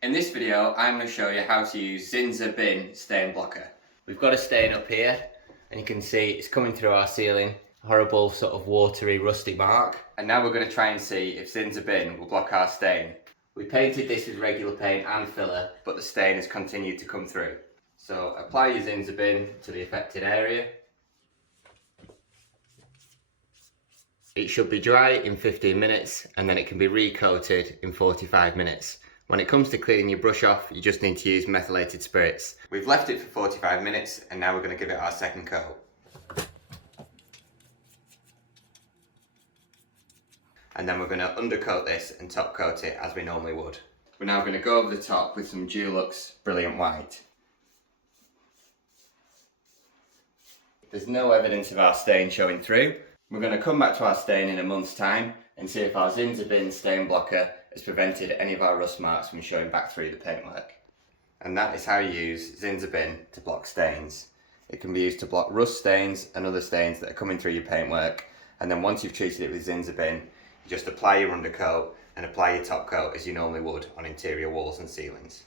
In this video, I'm going to show you how to use Zinsser bin stain blocker. We've got a stain up here, and you can see it's coming through our ceiling. Horrible sort of watery, rusty mark. And now we're going to try and see if Zinsser bin will block our stain. We painted this with regular paint and filler, but the stain has continued to come through. So apply your Zinsser bin to the affected area. It should be dry in 15 minutes, and then it can be recoated in 45 minutes. When it comes to cleaning your brush off, you just need to use methylated spirits. We've left it for 45 minutes, and now we're going to give it our second coat. And then we're going to undercoat this and top coat it as we normally would. We're now going to go over the top with some Dulux Brilliant White. There's no evidence of our stain showing through. We're going to come back to our stain in a month's time and see if our Zinsser bin stain blocker has prevented any of our rust marks from showing back through the paintwork. And that is how you use Zinsser bin to block stains. It can be used to block rust stains and other stains that are coming through your paintwork, and then once you've treated it with Zinsser bin, you just apply your undercoat and apply your top coat as you normally would on interior walls and ceilings.